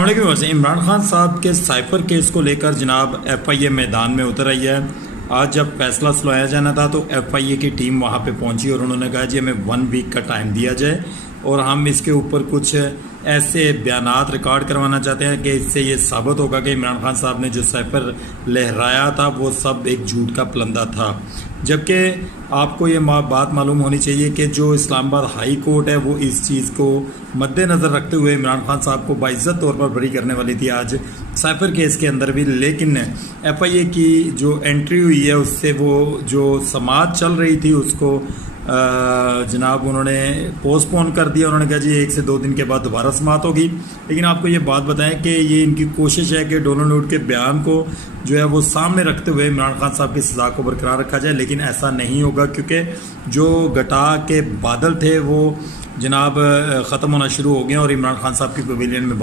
इमरान खान साहब के cipher case को लेकर जनाब FIA मैदान में उतर आई है। आज जब फैसला सुनाया जाना था तो FIA की टीम वहां पे पहुंची और उन्होंने कहा जी हमें 1 वीक का टाइम दिया जाए और हम इसके ऊपर कुछ ऐसे बयानात रिकॉर्ड करवाना चाहते हैं कि इससे ये साबित होगा कि इमरान खान साहब ने जो साइफर लहराया था वो सब एक झूठ का पलंदा था। जबकि आपको ये बात मालूम होनी चाहिए कि जो इस्लामाबाद हाई कोर्ट है वो इस चीज़ को मद्देनज़र रखते हुए इमरान खान साहब को बाइज्जत तौर पर बरी करने वाली थी आज साइफर केस के अंदर भी, लेकिन FIA की जो एंट्री हुई है उससे वो जो समाअत चल रही थी उसको जनाब उन्होंने पोस्टपोन कर दिया। उन्होंने कहा जी 1 से 2 दिन के बाद दोबारा समाअत होगी। लेकिन आपको ये बात बताएं कि ये इनकी कोशिश है कि डोनाल्ड वुड के बयान को जो है वो सामने रखते हुए इमरान खान साहब की सज़ा को बरकरार रखा जाए, लेकिन ऐसा नहीं होगा क्योंकि जो घटा के बादल थे वो जनाब ख़त्म होना शुरू हो गए और इमरान खान साहब की पवेलियन में